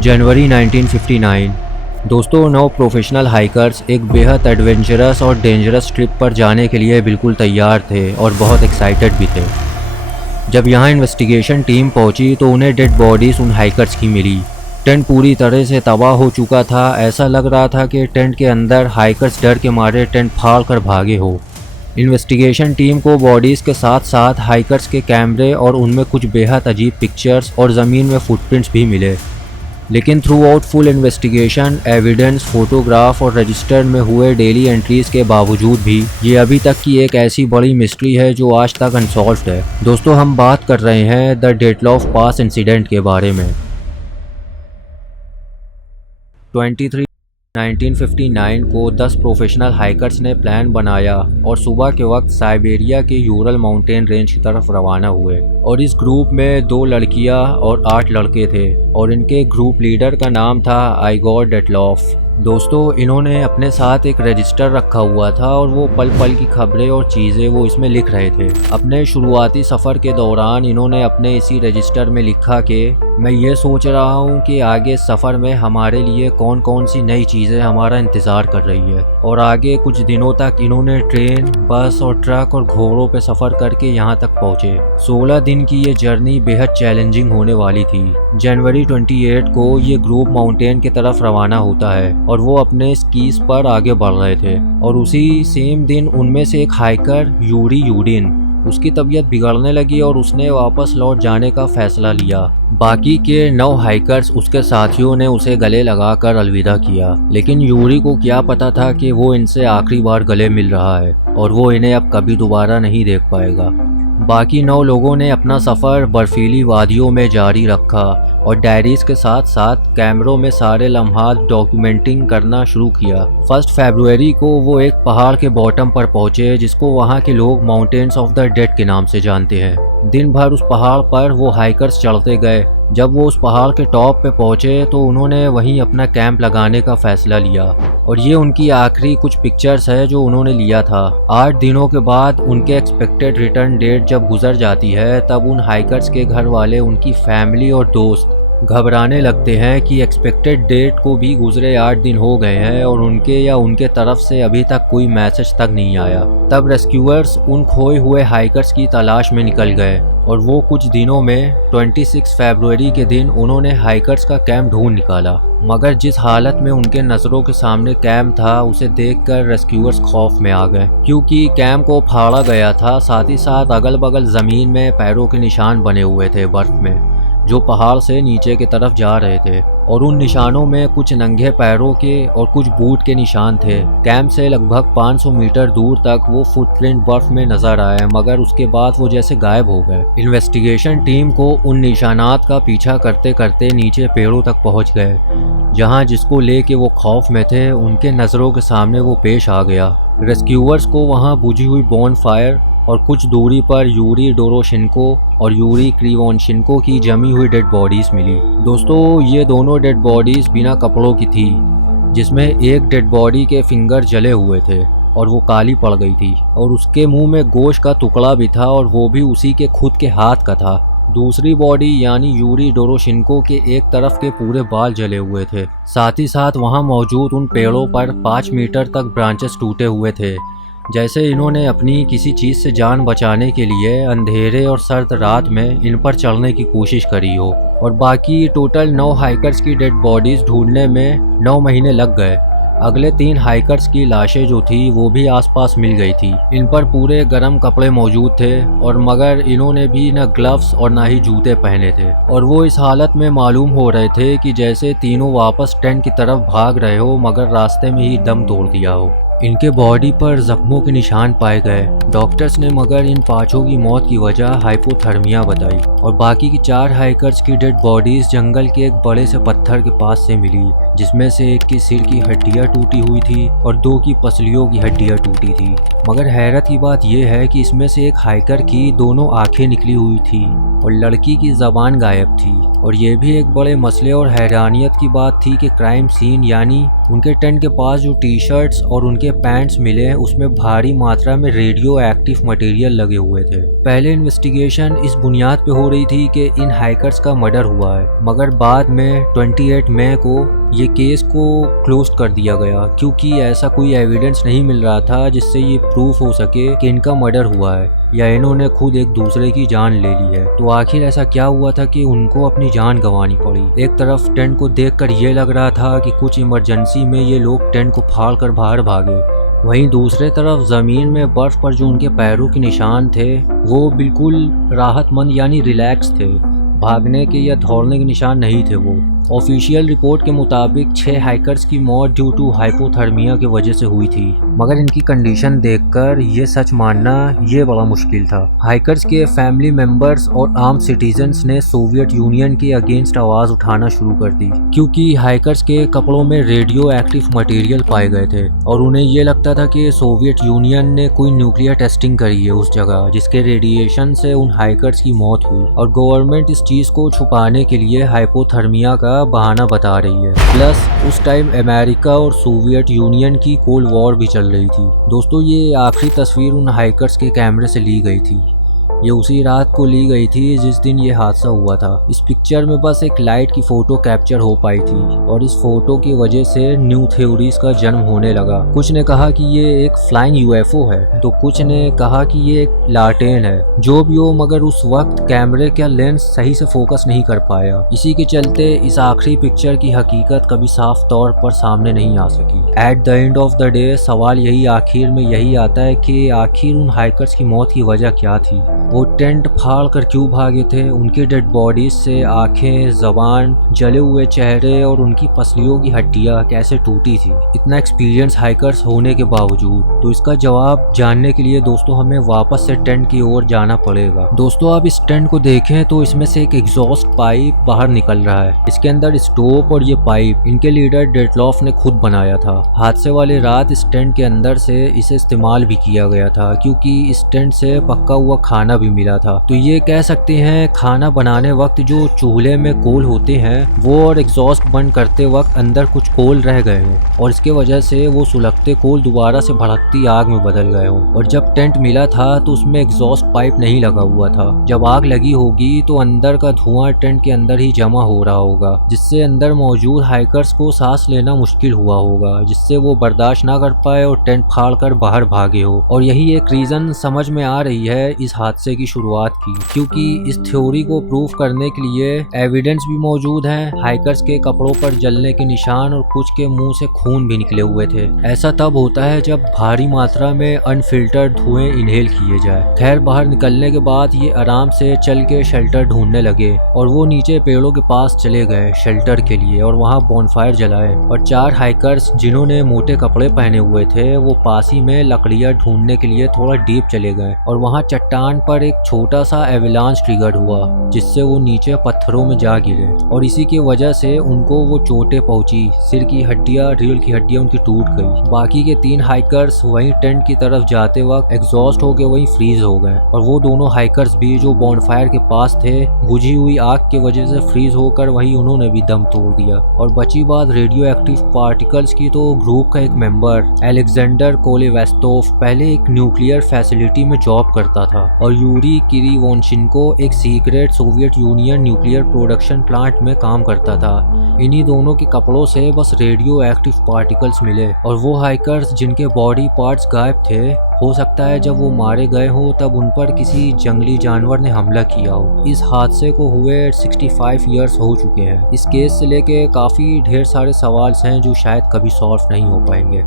जनवरी 1959। दोस्तों, 9 professional hikers एक बेहद एडवेंचरस और डेंजरस ट्रिप पर जाने के लिए बिल्कुल तैयार थे और बहुत एक्साइटेड भी थे। जब यहाँ इन्वेस्टिगेशन टीम पहुँची तो उन्हें डेड बॉडीज़ उन हाइकर्स की मिली। टेंट पूरी तरह से तबाह हो चुका था। ऐसा लग रहा था कि टेंट के अंदर हाइकर्स डर के मारे टेंट फाड़ कर भागे हो। इन्वेस्टिगेशन टीम को बॉडीज़ के साथ साथ हाइकर्स के कैमरे और उनमें कुछ बेहद अजीब पिक्चर्स और ज़मीन में फुटप्रिंट्स भी मिले। लेकिन through out full investigation, evidence, photograph और रजिस्टर में हुए डेली एंट्रीज़ के बावजूद भी ये अभी तक की एक ऐसी बड़ी मिस्ट्री है जो आज तक अनसॉल्व्ड है। दोस्तों, हम बात कर रहे हैं द डेटलॉफ पास इंसिडेंट के बारे में। 23 1959 को 10 प्रोफेशनल हाइकर्स ने प्लान बनाया और सुबह के वक्त साइबेरिया के यूरल माउंटेन रेंज की तरफ रवाना हुए। और इस ग्रुप में 2 लड़कियां और 8 लड़के थे और इनके ग्रुप लीडर का नाम था आइगोर डेटलॉफ। दोस्तों, इन्होंने अपने साथ एक रजिस्टर रखा हुआ था और वो पल पल की खबरें और चीज़ें वो इसमें लिख रहे थे। अपने शुरुआती सफ़र के दौरान इन्होंने अपने इसी रजिस्टर में लिखा कि मैं ये सोच रहा हूँ कि आगे सफ़र में हमारे लिए कौन कौन सी नई चीज़ें हमारा इंतज़ार कर रही है। और आगे कुछ दिनों तक इन्होंने ट्रेन, बस और ट्रक और घोड़ों पे सफ़र करके यहाँ तक पहुँचे। 16 दिन की ये जर्नी बेहद चैलेंजिंग होने वाली थी। जनवरी 28 को ये ग्रुप माउंटेन की तरफ रवाना होता है और वो अपने स्कीज पर आगे बढ़ रहे थे। और उसी सेम दिन उनमें से एक हाइकर यूरी यूडिन, उसकी तबीयत बिगड़ने लगी और उसने वापस लौट जाने का फैसला लिया। बाकी के 9 हाइकर्स, उसके साथियों ने उसे गले लगाकर अलविदा किया। लेकिन यूरी को क्या पता था कि वो इनसे आखिरी बार गले मिल रहा है और वो इन्हें अब कभी दोबारा नहीं देख पाएगा। बाकी 9 लोगों ने अपना सफ़र बर्फीली वादियों में जारी रखा और डायरीज के साथ साथ कैमरों में सारे लम्हात डॉक्यूमेंटिंग करना शुरू किया। 1 फरवरी को वो एक पहाड़ के बॉटम पर पहुंचे जिसको वहां के लोग माउंटेन्स ऑफ द डेड के नाम से जानते हैं। दिन भर उस पहाड़ पर वो हाइकर्स चढ़ते गए। जब वो उस पहाड़ के टॉप पे पहुंचे तो उन्होंने वहीं अपना कैंप लगाने का फैसला लिया। और ये उनकी आखिरी कुछ पिक्चर्स है जो उन्होंने लिया था। 8 दिनों के बाद उनके एक्सपेक्टेड रिटर्न डेट जब गुजर जाती है तब उन हाइकर्स के घर वाले, उनकी फैमिली और दोस्त घबराने लगते हैं कि एक्सपेक्टेड डेट को भी गुजरे 8 दिन हो गए हैं और उनके या उनके तरफ से अभी तक कोई मैसेज तक नहीं आया। तब रेस्क्यूअर्स उन खोए हुए हाइकर्स की तलाश में निकल गए और वो कुछ दिनों में 26 फरवरी के दिन उन्होंने हाइकर्स का कैंप ढूंढ निकाला। मगर जिस हालत में उनके नज़रों के सामने कैंप था उसे देखकर रेस्क्यूअर्स खौफ में आ गए, क्योंकि कैंप को फाड़ा गया था। साथ ही साथ अगल बगल ज़मीन में पैरों के निशान बने हुए थे बर्फ में, जो पहाड़ से नीचे की तरफ जा रहे थे। और उन निशानों में कुछ नंगे पैरों के और कुछ बूट के निशान थे। कैंप से लगभग 500 मीटर दूर तक वो फुटप्रिंट बर्फ में नजर आए, मगर उसके बाद वो जैसे गायब हो गए। इन्वेस्टिगेशन टीम को उन निशानात का पीछा करते करते नीचे पेड़ों तक पहुंच गए, जहां जिसको लेके वो खौफ में थे उनके नज़रों के सामने वो पेश आ गया। रेस्क्यूअर्स को वहां बुझी हुई बॉन फायर और कुछ दूरी पर यूरी डोरोशिन्को और यूरी क्रिवोनशिन्को की जमी हुई डेड बॉडीज़ मिली। दोस्तों, ये दोनों डेड बॉडीज़ बिना कपड़ों की थी, जिसमें एक डेड बॉडी के फिंगर जले हुए थे और वो काली पड़ गई थी और उसके मुंह में गोश्त का टुकड़ा भी था और वो भी उसी के खुद के हाथ का था। दूसरी बॉडी यानी यूरी डोरोशिन्को के एक तरफ के पूरे बाल जले हुए थे। साथ ही साथ वहाँ मौजूद उन पेड़ों पर 5 मीटर तक ब्रांचेस टूटे हुए थे, जैसे इन्होंने अपनी किसी चीज़ से जान बचाने के लिए अंधेरे और सर्द रात में इन पर चढ़ने की कोशिश करी हो। और बाकी टोटल 9 हाइकर्स की डेड बॉडीज़ ढूंढने में 9 महीने लग गए। अगले 3 हाइकर्स की लाशें जो थी वो भी आसपास मिल गई थी। इन पर पूरे गर्म कपड़े मौजूद थे और मगर इन्होंने भी न ग्लव्स और ना ही जूते पहने थे। और वो इस हालत में मालूम हो रहे थे कि जैसे तीनों वापस टेंट की तरफ भाग रहे हो, मगर रास्ते में ही दम तोड़ दिया हो। इनके बॉडी पर जख्मों के निशान पाए गए। डॉक्टर्स ने मगर इन 5 की मौत की वजह हाइपोथर्मिया बताई। और बाकी की 4 हाइकर्स की डेड बॉडीज जंगल के एक बड़े से पत्थर के पास से मिली, जिसमें से एक के सिर की हड्डियां टूटी हुई थी और 2 की पसलियों की हड्डियां टूटी थी। मगर हैरत की बात यह है कि इसमें से एक हाइकर की दोनों आंखें निकली हुई थी और लड़की की ज़बान गायब थी। और ये भी एक बड़े मसले और हैरानियत की बात थी कि क्राइम सीन यानी उनके टेंट के पास जो टी शर्ट्स और उनके पैंट्स मिले उसमें भारी मात्रा में रेडियो एक्टिव मटेरियल लगे हुए थे। पहले इन्वेस्टिगेशन इस बुनियाद पे हो रही थी कि इन हाइकर्स का मर्डर हुआ है, मगर बाद में 28 मई को ये केस को क्लोज कर दिया गया क्योंकि ऐसा कोई एविडेंस नहीं मिल रहा था जिससे ये प्रूफ हो सके कि इनका मर्डर हुआ है या इन्होंने खुद एक दूसरे की जान ले ली है। तो आखिर ऐसा क्या हुआ था कि उनको अपनी जान गंवानी पड़ी। एक तरफ टेंट को देखकर ये लग रहा था कि कुछ इमरजेंसी में ये लोग टेंट को फाड़ कर बाहर भागे, वहीं दूसरे तरफ ज़मीन में बर्फ़ पर जो उनके पैरों के निशान थे वो बिल्कुल राहतमंद यानी रिलैक्स थे। भागने के या दौड़ने के निशान नहीं थे वो। ऑफिशियल रिपोर्ट के मुताबिक 6 हाइकर्स की मौत ड्यू टू हाइपोथर्मिया की वजह से हुई थी, मगर इनकी कंडीशन देखकर ये सच मानना ये बड़ा मुश्किल था। हाइकर्स के फैमिली मेंबर्स और आम सिटीजन्स ने सोवियत यूनियन के अगेंस्ट आवाज़ उठाना शुरू कर दी क्योंकि हाइकर्स के कपड़ों में रेडियो एक्टिव मटेरियल पाए गए थे और उन्हें ये लगता था कि सोवियत यूनियन ने कोई न्यूक्लियर टेस्टिंग करी है उस जगह जिसके रेडिएशन से उन हाइकर्स की मौत हुई। और गवर्नमेंट इस चीज़ को छुपाने के लिए हाइपोथर्मिया का बहाना बता रही है। प्लस उस टाइम अमेरिका और सोवियत यूनियन की कोल्ड वॉर भी चल रही थी। दोस्तों ये आखिरी तस्वीर उन हाइकर्स के कैमरे से ली गई थी। ये उसी रात को ली गई थी जिस दिन ये हादसा हुआ था। इस पिक्चर में बस एक लाइट की फ़ोटो कैप्चर हो पाई थी और इस फोटो की वजह से न्यू थ्योरीज का जन्म होने लगा। कुछ ने कहा कि ये एक फ्लाइंग यूएफओ है तो कुछ ने कहा कि ये एक लाटेन है। जो भी हो, मगर उस वक्त कैमरे का लेंस सही से फोकस नहीं कर पाया। इसी के चलते इस आखिरी पिक्चर की हकीकत कभी साफ तौर पर सामने नहीं आ सकी। At the end of the day सवाल यही आखिर में यही आता है कि आखिर उन हाइकर्स की मौत की वजह क्या थी। वो टेंट फाड़ कर क्यों भागे थे। उनके डेड बॉडीज से आंखें, जबान, जले हुए चेहरे और उनकी पसलियों की हड्डियां कैसे टूटी थी। इतना एक्सपीरियंस हाइकर्स होने के बावजूद। तो इसका जवाब जानने के लिए दोस्तों हमें वापस से टेंट की ओर जाना पड़ेगा। दोस्तों आप इस टेंट को देखें तो इसमें से एक एग्जॉस्ट पाइप बाहर निकल रहा है। इसके अंदर स्टोव और ये पाइप इनके लीडर डेटलॉफ ने खुद बनाया था। हादसे वाले रात इस टेंट के अंदर से इसे इस्तेमाल भी किया गया था क्योंकि इस टेंट से पका हुआ खाना भी मिला था। तो ये कह सकते हैं खाना बनाने वक्त जो चूल्हे में कोल होते हैं वो और एग्जॉस्ट बंद करते वक्त अंदर कुछ कोल रह गए हों और इसके वजह से वो सुलगते कोल दोबारा से भड़कती आग में बदल गए हों। और जब टेंट मिला था तो उसमें एग्जॉस्ट पाइप नहीं लगा हुआ था। जब आग लगी होगी तो अंदर का धुआं टेंट के अंदर ही जमा हो रहा होगा जिससे अंदर मौजूद हाइकर्स को सांस लेना मुश्किल हुआ होगा, जिससे वो बर्दाश्त ना कर पाए और टेंट फाड़ कर बाहर भागे हो। और यही एक रीजन समझ में आ रही है इस हादसे की शुरुआत की, क्योंकि इस थ्योरी को प्रूव करने के लिए एविडेंस भी मौजूद हैं। हाइकर्स के कपड़ों पर जलने के निशान और कुछ के मुंह से खून भी निकले हुए थे। ऐसा तब होता है जब भारी मात्रा में अनफिल्टर्ड धुएं इनहेल किए जाए। खैर बाहर निकलने के बाद ये आराम से चल के शेल्टर ढूंढने लगे और वो नीचे पेड़ों के पास चले गए शेल्टर के लिए और वहाँ बॉनफायर जलाए। और 4 हाइकर्स जिन्होंने मोटे कपड़े पहने हुए थे वो पास ही में लकड़ियाँ ढूंढने के लिए थोड़ा डीप चले गए और वहाँ चट्टान पर एक छोटा सा एविलांच ट्रिगर हुआ जिससे वो नीचे पत्थरों में जा गिरे और इसी की वजह से उनको वो चोटें पहुंची। सिर की हड्डियां, रीढ़ की हड्डियां उनकी टूट गई। बाकी के 3 हाइकर्स वहीं टेंट की तरफ जाते वक्त एग्जॉस्ट होकर वहीं फ्रीज हो गए और वो दोनों हाइकर्स भी जो बॉनफायर के पास थे बुझी हुई आग की वजह से फ्रीज होकर वहीं उन्होंने भी दम तोड़ दिया। और बची बात रेडियो एक्टिव पार्टिकल्स की तो ग्रुप का एक मेंबर अलेक्जेंडर कोलेवेस्तोव पहले एक न्यूक्लियर फैसिलिटी में जॉब करता था और यूरी किरीवोंशिन्को एक secret Soviet union nuclear production plant में काम करता था। इन्हीं दोनों के कपड़ों से बस रेडियो एक्टिव पार्टिकल्स मिले और वो हाइकर्स जिनके बॉडी पार्ट्स गायब थे हो सकता है जब वो मारे गए हो तब उन पर किसी जंगली जानवर ने हमला किया हो। इस हादसे को हुए 65 ईयर्स हो चुके हैं। इस केस से लेके काफ़ी ढेर सारे सवाल हैं जो शायद कभी सॉल्व नहीं हो पाएंगे।